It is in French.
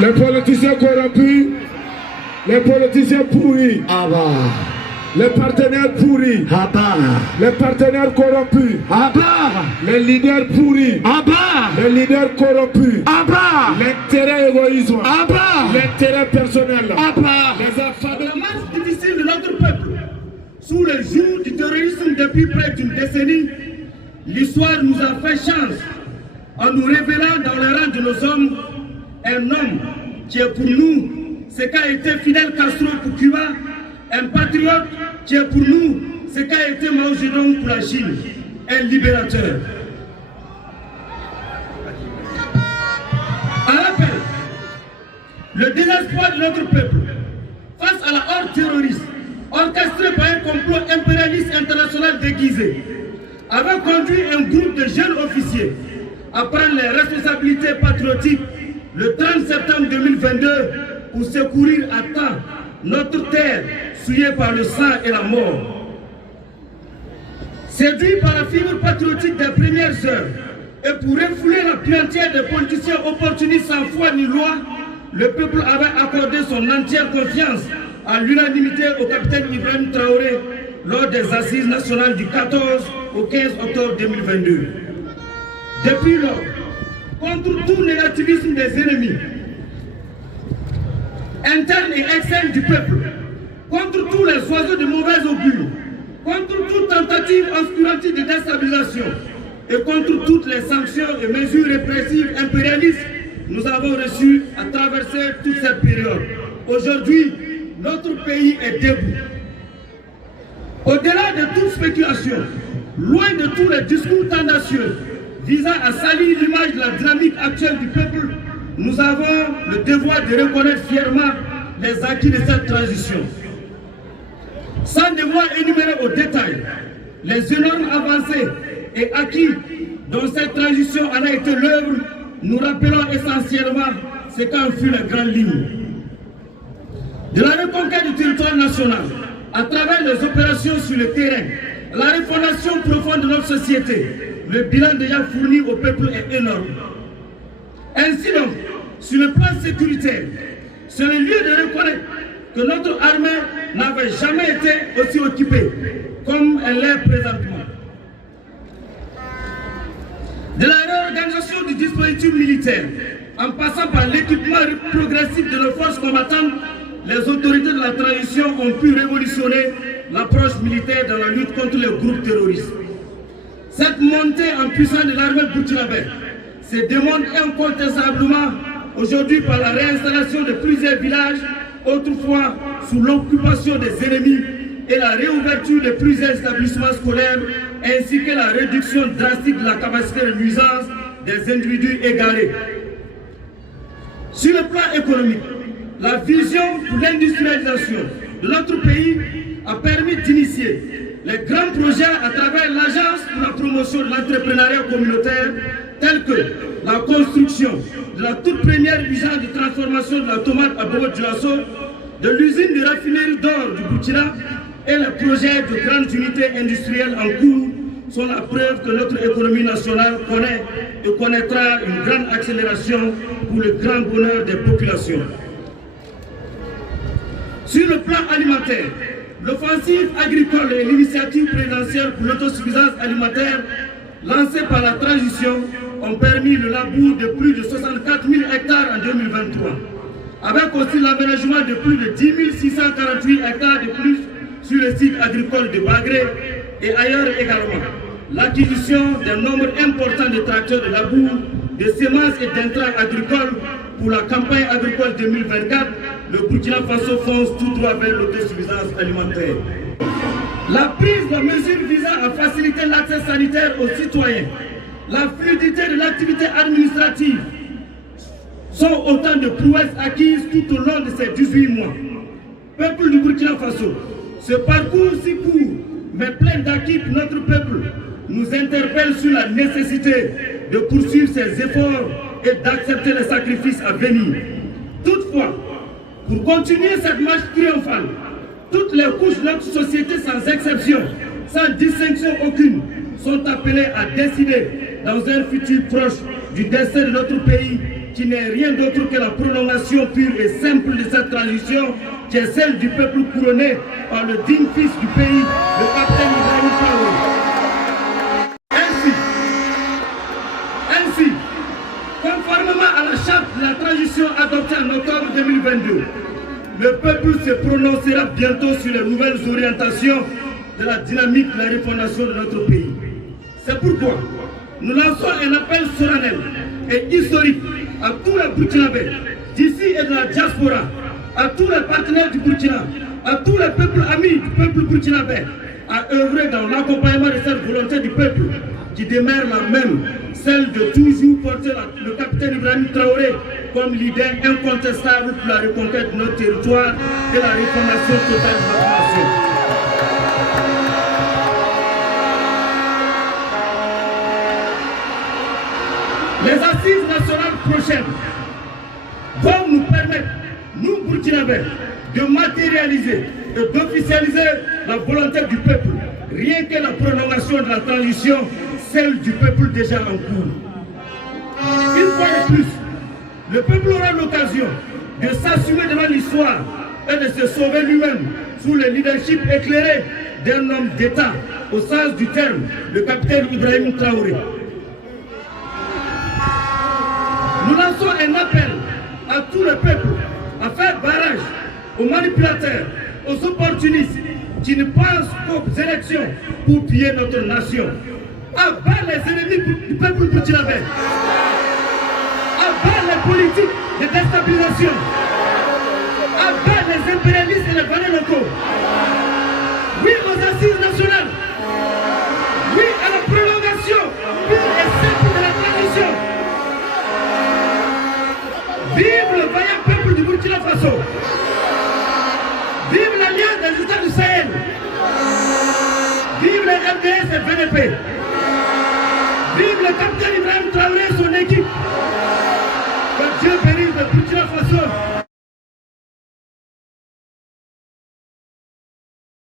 Les politiciens corrompus, les politiciens pourris, les partenaires pourris, les partenaires corrompus, les leaders pourris, les leaders corrompus, l'intérêt égoïsme, l'intérêt personnel, les affamés. La marche difficile de notre peuple, sous le joug du terrorisme depuis près d'une décennie, l'histoire nous a fait chance en nous révélant dans les rangs de nos hommes un homme qui est pour nous ce qu'a été Fidel Castro pour Cuba, un patriote qui est pour nous ce qu'a été Mao Zedong pour la Chine, un libérateur. En rappel, le désespoir de notre peuple face à la horde terroriste orchestrée par un complot impérialiste international déguisé avait conduit un groupe de jeunes officiers à prendre les responsabilités patriotiques le 30 septembre 2022 pour secourir à temps notre terre souillée par le sang et la mort. Séduit par la fibre patriotique des premières heures et pour refouler la clientèle des politiciens opportunistes sans foi ni loi, le peuple avait accordé son entière confiance à l'unanimité au capitaine Ibrahim Traoré lors des assises nationales du 14 au 15 octobre 2022. Depuis lors, contre tout négativisme des ennemis, internes et externes du peuple, contre tous les oiseaux de mauvais augure, contre toute tentative obscurantique de déstabilisation et contre toutes les sanctions et mesures répressives impérialistes, nous avons reçu à traverser toute cette période. Aujourd'hui, notre pays est debout. Au-delà de toute spéculation, loin de tous les discours tendancieux visant à salir l'image de la dynamique actuelle du peuple, nous avons le devoir de reconnaître fièrement les acquis de cette transition. Sans devoir énumérer au détail les énormes avancées et acquis dont cette transition en a été l'œuvre, nous rappelons essentiellement ce qu'en fut les grandes lignes. De la reconquête du territoire national, à travers les opérations sur le terrain, la refondation profonde de notre société, le bilan déjà fourni au peuple est énorme. Ainsi donc, sur le plan sécuritaire, c'est le lieu de reconnaître que notre armée n'avait jamais été aussi occupée comme elle l'est présentement. De la réorganisation du dispositif militaire, en passant par l'équipement progressif de nos forces combattantes, les autorités de la transition ont pu révolutionner l'approche militaire dans la lutte contre les groupes terroristes. Cette montée en puissance de l'armée burkinabé se démontre incontestablement aujourd'hui par la réinstallation de plusieurs villages autrefois sous l'occupation des ennemis et la réouverture de plusieurs établissements scolaires ainsi que la réduction drastique de la capacité de nuisance des individus égarés. Sur le plan économique, la vision pour l'industrialisation de notre pays a permis d'initier les grands projets à travers l'Agence pour la promotion de l'entrepreneuriat communautaire tels que la construction de la toute première usine de transformation de la tomate à Bobo-Dioulasso, de l'usine de raffinerie d'or du Burkina et les projets de grandes unités industrielles en cours sont la preuve que notre économie nationale connaît et connaîtra une grande accélération pour le grand bonheur des populations. Sur le plan alimentaire, l'offensive agricole et l'initiative présidentielle pour l'autosuffisance alimentaire lancée par la transition ont permis le labour de plus de 64 000 hectares en 2023, avec aussi l'aménagement de plus de 10 648 hectares de plus sur le site agricole de Bagré et ailleurs également. L'acquisition d'un nombre important de tracteurs de labour, de semences et d'intrants agricoles pour la campagne agricole 2024, le Burkina Faso fonce tout droit vers l'autosuffisance alimentaire. La prise de mesures visant à faciliter l'accès sanitaire aux citoyens, la fluidité de l'activité administrative sont autant de prouesses acquises tout au long de ces 18 mois. Peuple du Burkina Faso, ce parcours si court mais plein d'acquis pour notre peuple nous interpelle sur la nécessité de poursuivre ces efforts et d'accepter les sacrifices à venir. Toutefois, pour continuer cette marche triomphale, toutes les couches de notre société sans exception, sans distinction aucune, sont appelées à décider dans un futur proche du destin de notre pays qui n'est rien d'autre que la prolongation pure et simple de cette transition, qui est celle du peuple couronné par le digne fils du pays, le capitaine Ibrahim Traoré. Ainsi, conformément à la charte de la transition adoptée en octobre 2022, le peuple se prononcera bientôt sur les nouvelles orientations de la dynamique de la refondation de notre pays. C'est pourquoi nous lançons un appel solennel et historique à tous les Burkinabés d'ici et de la diaspora, à tous les partenaires du Burkina, à tous les peuples amis du peuple burkinabé, à œuvrer dans l'accompagnement de cette volonté du peuple qui demeure la même, celle de toujours porter le capitaine Ibrahim Traoré comme leader incontestable pour la reconquête de notre territoire et la refondation totale de notre nation. Les assises nationales prochaines vont nous permettre, nous Burkinabés, de matérialiser et d'officialiser la volonté du peuple, rien que la prolongation de la transition, celle du peuple déjà en cours. Une fois de plus, le peuple aura l'occasion de s'assumer devant l'histoire et de se sauver lui-même sous le leadership éclairé d'un homme d'État, au sens du terme, le capitaine Ibrahim Traoré. Nous lançons un appel à tout le peuple à faire barrage aux manipulateurs, aux opportunistes qui ne pensent qu'aux élections pour piller notre nation. À bas les ennemis du peuple burkinabé. À bas les politiques de déstabilisation. À bas les impérialistes et les valets locaux. Oui aux assises nationales. Oui à la prolongation pure et simple de la transition. Vive le vaillant peuple du Burkina Faso. Vive l'alliance des États du Sahel. Vive les MDS et VDP. Vive le capitaine Ibrahim Traoré et son équipe. Que Dieu bénisse.